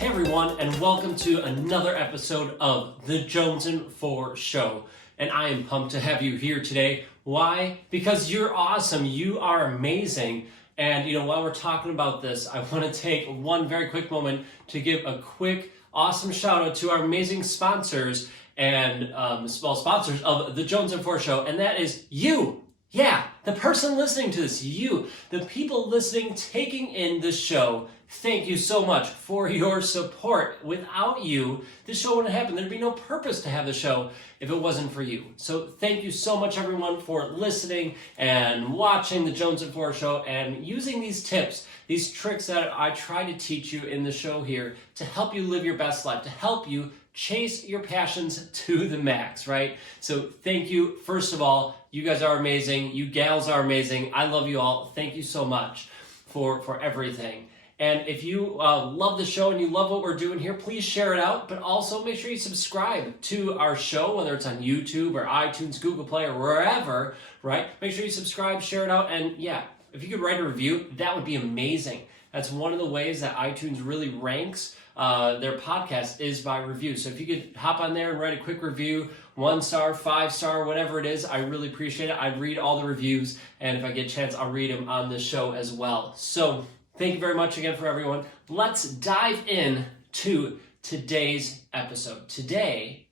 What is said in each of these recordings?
Hey everyone, and welcome to another episode of the Jonesin Show. And I am pumped to have you here today. Why? Because you're awesome. You are amazing. And while we're talking about this, I want to take one very quick moment to give a quick, awesome shout out to our amazing sponsors and sponsors of the Jonesin Show, and that is you. Yeah, the person listening to this, you, the people listening, taking in the show. Thank you so much for your support. Without you, this show wouldn't happen. There'd be no purpose to have the show if it wasn't for you. So thank you so much, everyone, for listening and watching the Jonesin Show and using these tips, these tricks that I try to teach you in the show here to help you live your best life, to help you chase your passions to the max, right? So thank you. First of all, you guys are amazing. You gals are amazing. I love you all. Thank you so much for everything. And if you love the show and you love what we're doing here, please share it out. But also make sure you subscribe to our show, whether it's on YouTube or iTunes, Google Play, or wherever, right? Make sure you subscribe, share it out. And yeah, if you could write a review, that would be amazing. That's one of the ways that iTunes really ranks their podcast is by reviews. So if you could hop on there and write a quick review, 1 star, 5 star, whatever it is, I really appreciate it. I read all the reviews, and if I get a chance, I'll read them on the show as well. So thank you very much again for everyone. Let's dive in to today's episode. Today,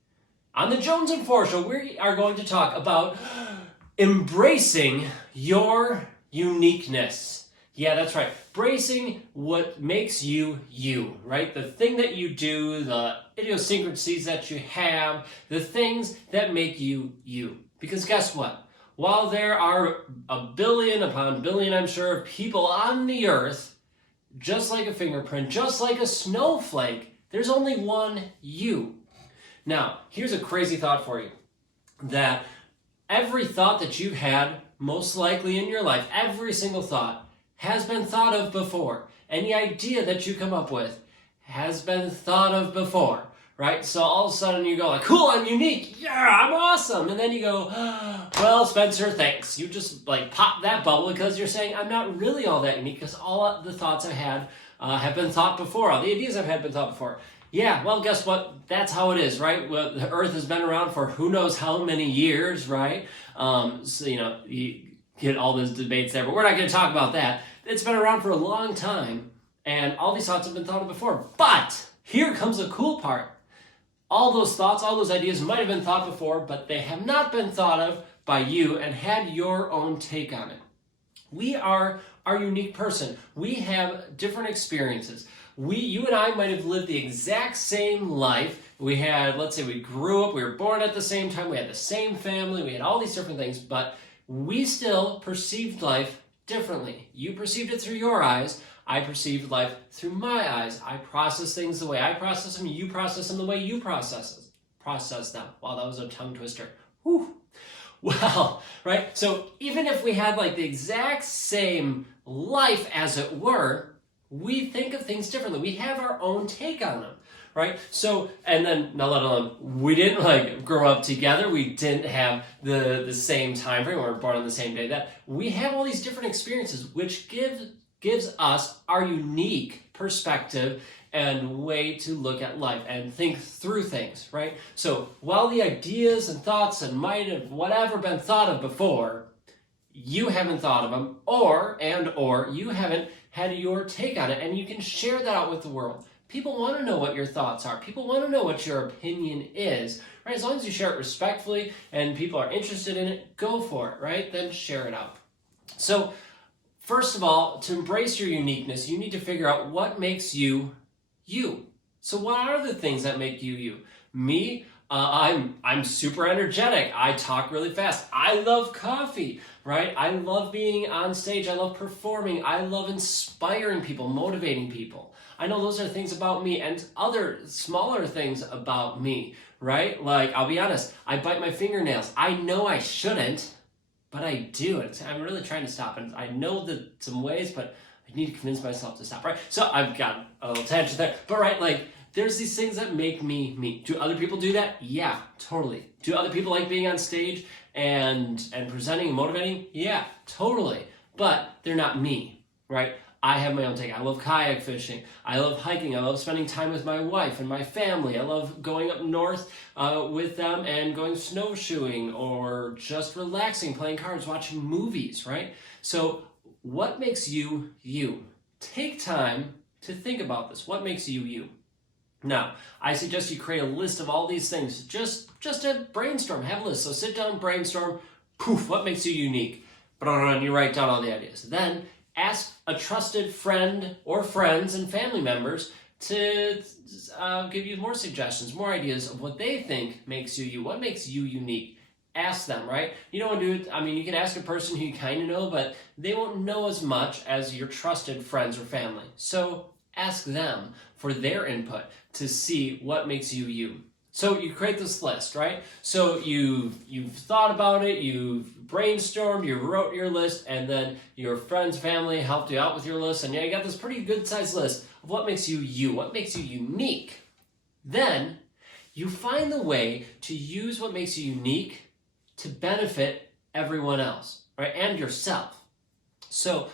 on the Jonesin Show, we are going to talk about embracing your uniqueness. Yeah, that's right. Embracing what makes you you, right? The thing that you do, the idiosyncrasies that you have, the things that make you you. Because guess what? While there are a billion upon billion, I'm sure, of people on the earth, just like a fingerprint, just like a snowflake, there's only one you. Now, here's a crazy thought for you. That every thought that you've had, most likely in your life, every single thought, has been thought of before. Any idea that you come up with has been thought of before, right? So all of a sudden you go like, cool, I'm unique. Yeah, I'm awesome. And then you go, well, Spencer, thanks. You just like pop that bubble because you're saying I'm not really all that unique because all of the thoughts I had have been thought before. All the ideas I've had been thought before. Yeah, well, guess what? That's how it is, right? Well, the Earth has been around for who knows how many years, right? So, you get all those debates there, but we're not going to talk about that. It's been around for a long time, and all these thoughts have been thought of before. But here comes the cool part. All those thoughts, all those ideas might have been thought before, but they have not been thought of by you and had your own take on it. We are our unique person. We have different experiences. You and I might have lived the exact same life. We had, let's say we grew up, we were born at the same time, we had the same family, we had all these different things, but we still perceived life differently. You perceived it through your eyes. I perceived life through my eyes. I process things the way I process them. You process them the way you process them. Wow, that was a tongue twister. Whew. Well, right? So even if we had like the exact same life as it were, we think of things differently. We have our own take on them. Right? So, and then, now let alone, we didn't like grow up together. We didn't have the same time frame. We were born on the same day. That we have all these different experiences, which gives us our unique perspective and way to look at life and think through things, right? So while the ideas and thoughts and might have whatever been thought of before, you haven't thought of them, or you haven't had your take on it, and you can share that out with the world. People want to know what your thoughts are. People want to know what your opinion is, right? As long as you share it respectfully and people are interested in it, go for it, right? Then share it out. So, first of all, to embrace your uniqueness, you need to figure out what makes you, you. So what are the things that make you, you? Me, I'm super energetic. I talk really fast. I love coffee, right? I love being on stage. I love performing. I love inspiring people, motivating people. I know those are things about me and other smaller things about me, right? Like, I'll be honest, I bite my fingernails. I know I shouldn't, but I do it. I'm really trying to stop. And I know that some ways, but I need to convince myself to stop, right? So I've got a little tangent there. But right, like, there's these things that make me me. Do other people do that? Yeah, totally. Do other people like being on stage and presenting and motivating? Yeah, totally. But they're not me, right? I have my own take. I love kayak fishing. I love hiking. I love spending time with my wife and my family. I love going up north with them and going snowshoeing or just relaxing, playing cards, watching movies, right? So what makes you you? Take time to think about this. What makes you you? Now, I suggest you create a list of all these things. Just to brainstorm, have a list. So sit down, brainstorm, poof, what makes you unique? And you write down all the ideas. Then ask a trusted friend or friends and family members to give you more suggestions, more ideas of what they think makes you you. What makes you unique? Ask them, right? You don't want to do it, you can ask a person who you kind of know, but they won't know as much as your trusted friends or family. So ask them for their input to see what makes you you. So you create this list, right? So you've thought about it, you've brainstormed, you wrote your list, and then your friends, family helped you out with your list, and you got this pretty good sized list of what makes you you, what makes you unique. Then you find the way to use what makes you unique to benefit everyone else, right? And yourself. So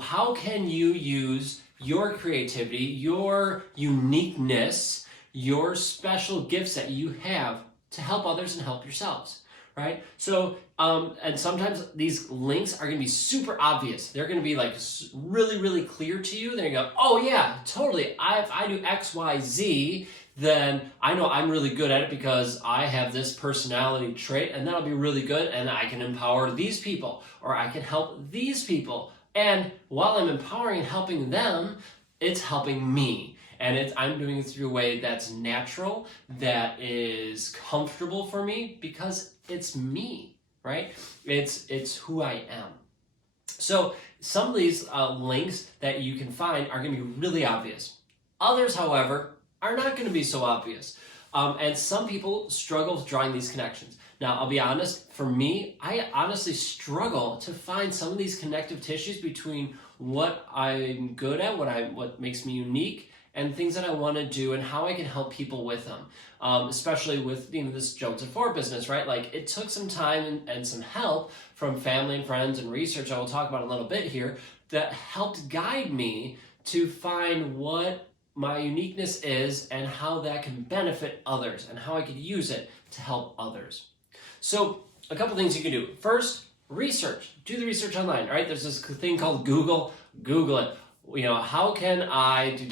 how can you use your creativity, your uniqueness, your special gifts that you have to help others and help yourselves, right? So, and sometimes these links are going to be super obvious. They're going to be like really, really clear to you. Then you go, oh yeah, totally. If I do X, Y, Z, then I know I'm really good at it because I have this personality trait, and that'll be really good, and I can empower these people, or I can help these people. And while I'm empowering and helping them, it's helping me. And I'm doing it through a way that's natural, that is comfortable for me, because it's me, right? It's who I am. So some of these links that you can find are going to be really obvious. Others, however, are not going to be so obvious. And some people struggle with drawing these connections. Now, I'll be honest, for me, I honestly struggle to find some of these connective tissues between what I'm good at, what makes me unique, and things that I want to do and how I can help people with them. Especially with this Jonesin 4 business, right? Like, it took some time and some help from family and friends and research I will talk about a little bit here that helped guide me to find what my uniqueness is and how that can benefit others and how I could use it to help others. So a couple things you can do. First, research. Do the research online, right? There's this thing called Google. Google it. How can I do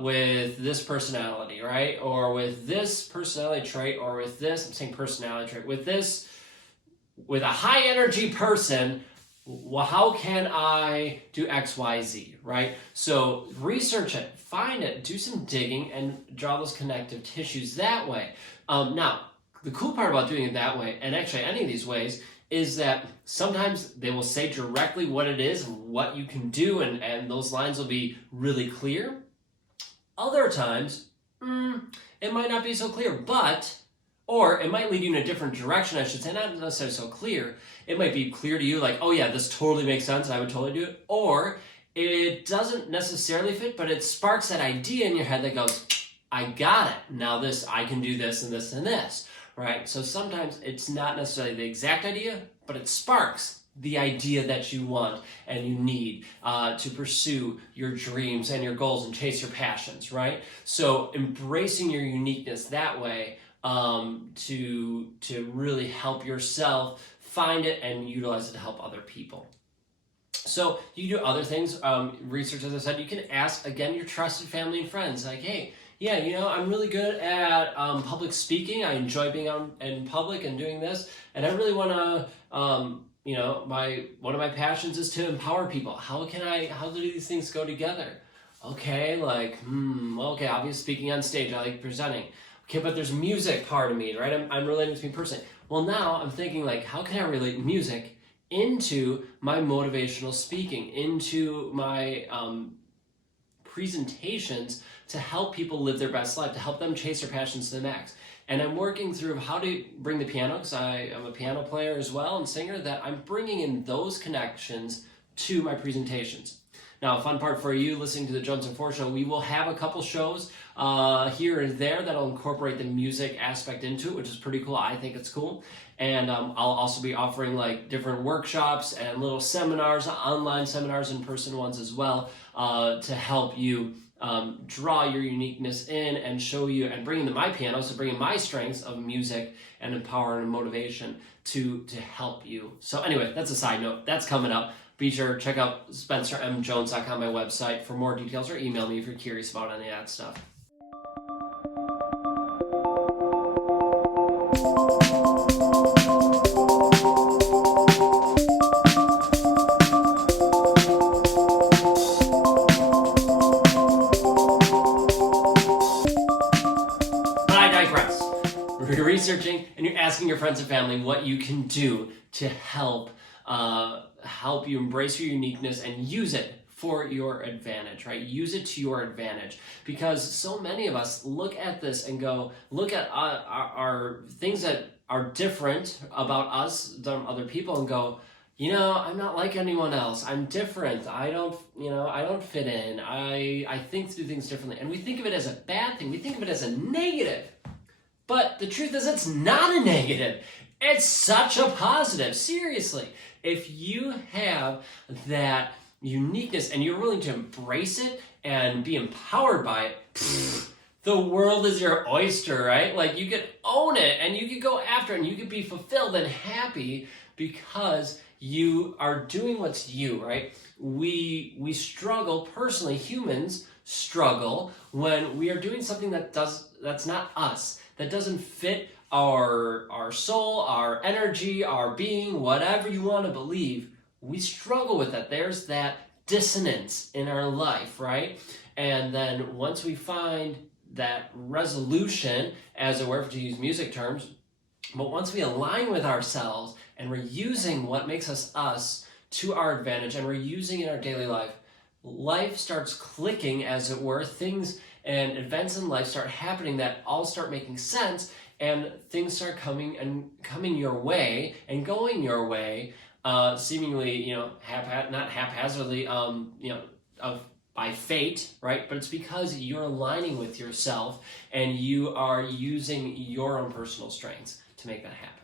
with this personality, right? Or with this personality trait, or with this, I'm saying personality trait, with a high energy person, how can I do X, Y, Z, right? So research it, find it, do some digging, and draw those connective tissues that way. Now, the cool part about doing it that way, and actually any of these ways, is that sometimes they will say directly what it is and what you can do, and those lines will be really clear. Other times, it might not be so clear, or it might lead you in a different direction, I should say, not necessarily so clear. It might be clear to you, like, oh yeah, this totally makes sense, I would totally do it. Or it doesn't necessarily fit, but it sparks that idea in your head that goes, I got it. Now I can do this and this and this. Right? So sometimes it's not necessarily the exact idea, but it sparks the idea that you want and you need to pursue your dreams and your goals and chase your passions, right? So embracing your uniqueness that way to really help yourself find it and utilize it to help other people. So you do other things, research, as I said, you can ask, again, your trusted family and friends, like, hey, yeah, I'm really good at public speaking. I enjoy being out in public and doing this. And I really want to, one of my passions is to empower people. How do these things go together? Okay, obviously speaking on stage, I like presenting. Okay, but there's music part of me, right? I'm relating to me personally. Well, now I'm thinking, like, how can I relate music into my motivational speaking, into my presentations to help people live their best life, to help them chase their passions to the max. And I'm working through how to bring the piano, because I am a piano player as well and singer, that I'm bringing in those connections to my presentations. Now, a fun part for you listening to the Jonesin 4 show, we will have a couple shows here and there that'll incorporate the music aspect into it, which is pretty cool. I think it's cool. And I'll also be offering like different workshops and little seminars, online seminars, in-person ones as well, to help you draw your uniqueness in and show you and bring in my piano, so bringing my strengths of music and empower and motivation to help you. So anyway, that's a side note. That's coming up. Be sure to check out SpencerMJones.com, my website, for more details, or email me if you're curious about any of that stuff. You're researching and you're asking your friends and family what you can do to help you embrace your uniqueness and use it for your advantage, right? Use it to your advantage, because so many of us look at this and look at our things that are different about us than other people and go, I'm not like anyone else. I'm different. I don't fit in. I think to do things differently. And we think of it as a bad thing. We think of it as a negative. But the truth is, it's not a negative. It's such a positive. Seriously, if you have that uniqueness and you're willing to embrace it and be empowered by it, the world is your oyster, right? Like, you could own it and you could go after it and you could be fulfilled and happy because you are doing what's you, right? We struggle personally. Humans struggle when we are doing something that's not us. That doesn't fit our soul, our energy, our being, whatever you want to believe. We struggle with that. There's that dissonance in our life, right? And then once we find that resolution, as it were, to use music terms, but once we align with ourselves and we're using what makes us us to our advantage and we're using it in our daily life, life starts clicking, as it were. Things and events in life start happening that all start making sense, and things start coming your way and going your way, seemingly, not haphazardly, by fate, right? But it's because you're aligning with yourself and you are using your own personal strengths to make that happen.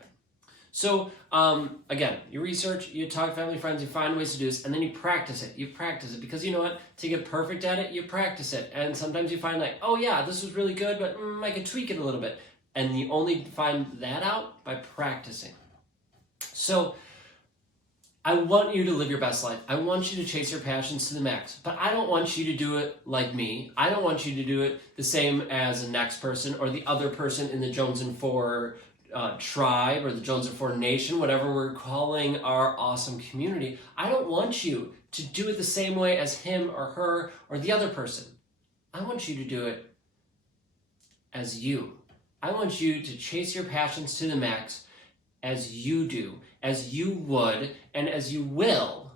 So, again, you research, you talk to family, friends, you find ways to do this, and then you practice it. You practice it because you know what? To get perfect at it, you practice it. And sometimes you find like, oh yeah, this was really good, but I could tweak it a little bit. And you only find that out by practicing. So, I want you to live your best life. I want you to chase your passions to the max. But I don't want you to do it like me. I don't want you to do it the same as the next person or the other person in the Jonesin 4 tribe or the Jonesin 4 nation, whatever we're calling our awesome community. I don't want you to do it the same way as him or her or the other person. I want you to do it as you. I want you to chase your passions to the max as you do, as you would, and as you will,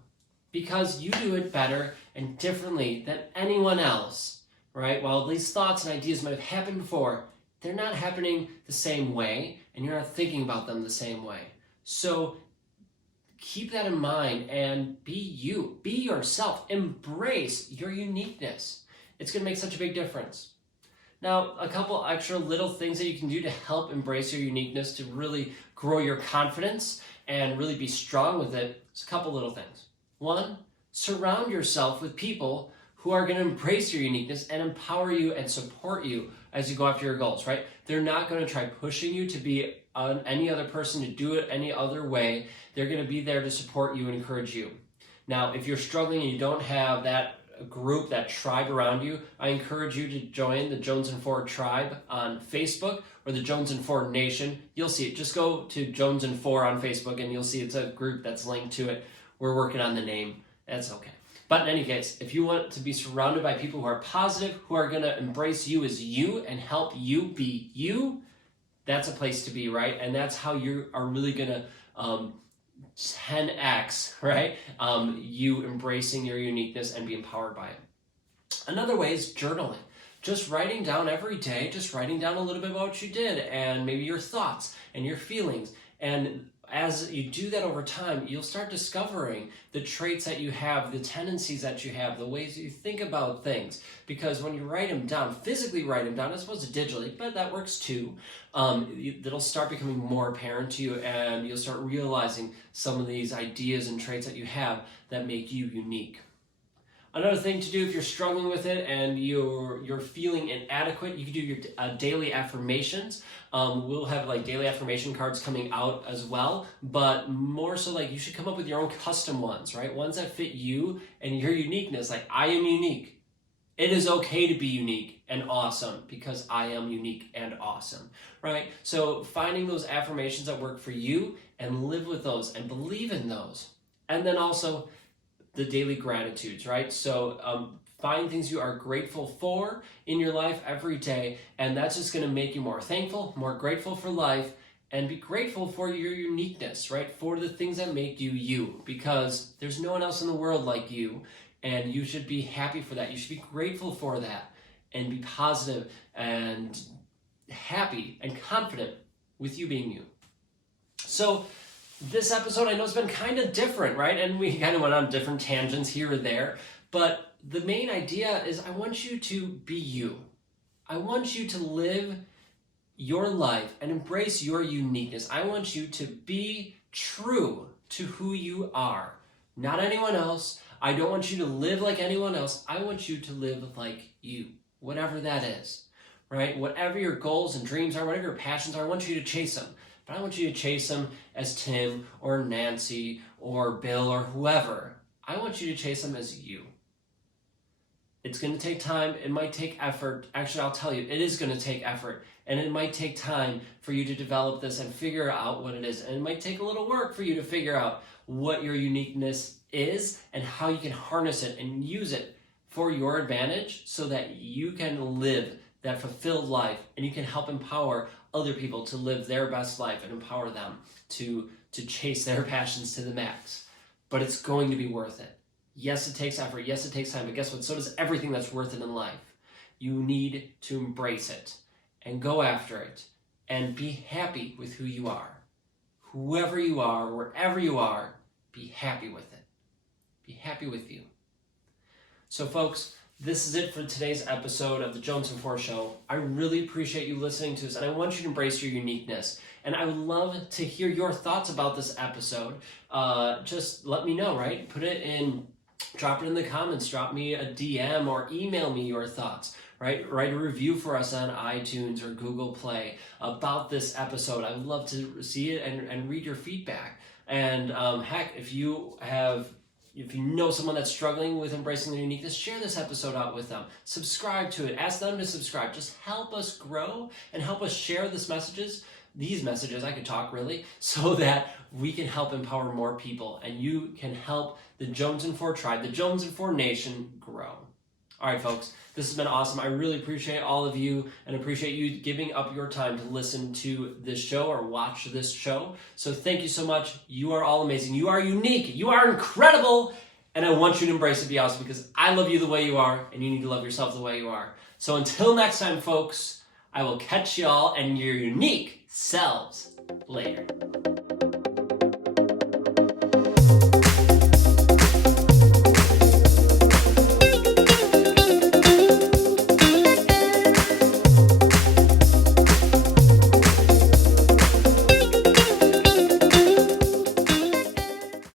because you do it better and differently than anyone else, right? While these thoughts and ideas might have happened before, they're not happening the same way, and you're not thinking about them the same way. So keep that in mind and be you. Be yourself. Embrace your uniqueness. It's going to make such a big difference. Now, a couple extra little things that you can do to help embrace your uniqueness, to really grow your confidence and really be strong with it, is a couple little things. One, surround yourself with people who are going to embrace your uniqueness and empower you and support you as you go after your goals, right? They're not going to try pushing you to be any other person, to do it any other way. They're going to be there to support you and encourage you. Now, if you're struggling and you don't have that group, that tribe around you, I encourage you to join the Jonesin 4 tribe on Facebook or the Jonesin 4 Nation. You'll see it. Just go to Jonesin 4 on Facebook and you'll see it's a group that's linked to it. We're working on the name. That's okay. But in any case, if you want to be surrounded by people who are positive, who are going to embrace you as you and help you be you, that's a place to be, right? And that's how you are really going to 10x, right? You embracing your uniqueness and be empowered by it. Another way is journaling. Just writing down every day, just writing down a little bit about what you did and maybe your thoughts and your feelings. And as you do that over time, you'll start discovering the traits that you have, the tendencies that you have, the ways that you think about things. Because when you write them down, physically write them down, as opposed to digitally, but that works too, it'll start becoming more apparent to you, and you'll start realizing some of these ideas and traits that you have that make you unique. Another thing to do if you're struggling with it and you're feeling inadequate, you can do your daily affirmations. We'll have like daily affirmation cards coming out as well, but more so like you should come up with your own custom ones, right? Ones that fit you and your uniqueness. Like, I am unique. It is okay to be unique and awesome because I am unique and awesome, right? So finding those affirmations that work for you and live with those and believe in those. And then also the daily gratitudes, right? So find things you are grateful for in your life every day, and that's just going to make you more thankful, more grateful for life, and be grateful for your uniqueness, right? For the things that make you you, because there's no one else in the world like you, and you should be happy for that. You should be grateful for that, and be positive and happy and confident with you being you. So this episode, I know, has been kind of different, right? And we kind of went on different tangents here or there, but the main idea is I want you to be you. I want you to live your life and embrace your uniqueness. I want you to be true to who you are, not anyone else. I don't want you to live like anyone else. I want you to live like you, whatever that is, right? Whatever your goals and dreams are, whatever your passions are, I want you to chase them. But I want you to chase them as Tim or Nancy or Bill or whoever. I want you to chase them as you. It's going to take time. It might take effort. Actually, I'll tell you, it is going to take effort. And it might take time for you to develop this and figure out what it is. And it might take a little work for you to figure out what your uniqueness is and how you can harness it and use it for your advantage so that you can live that fulfilled life and you can help empower other people to live their best life and empower them to chase their passions to the max. But it's going to be worth it. Yes, it takes effort. Yes, it takes time. But guess what? So does everything that's worth it in life. You need to embrace it and go after it and be happy with who you are. Whoever you are, wherever you are, be happy with it. Be happy with you. So folks, this is it for today's episode of the Jonesin 4 Show. I really appreciate you listening to this, and I want you to embrace your uniqueness. And I would love to hear your thoughts about this episode. Just let me know, right? Drop it in the comments, drop me a DM or email me your thoughts, right? Write a review for us on iTunes or Google Play about this episode. I would love to see it and read your feedback. And heck, if you know someone that's struggling with embracing their uniqueness, share this episode out with them. Subscribe to it. Ask them to subscribe. Just help us grow and help us share these messages, I could talk really, so that we can help empower more people and you can help the Jonesin 4 tribe, the Jonesin 4 nation grow. All right, folks, this has been awesome. I really appreciate all of you and appreciate you giving up your time to listen to this show or watch this show. So thank you so much. You are all amazing. You are unique. You are incredible. And I want you to embrace it, be awesome, because I love you the way you are and you need to love yourself the way you are. So until next time, folks, I will catch y'all and your unique selves later.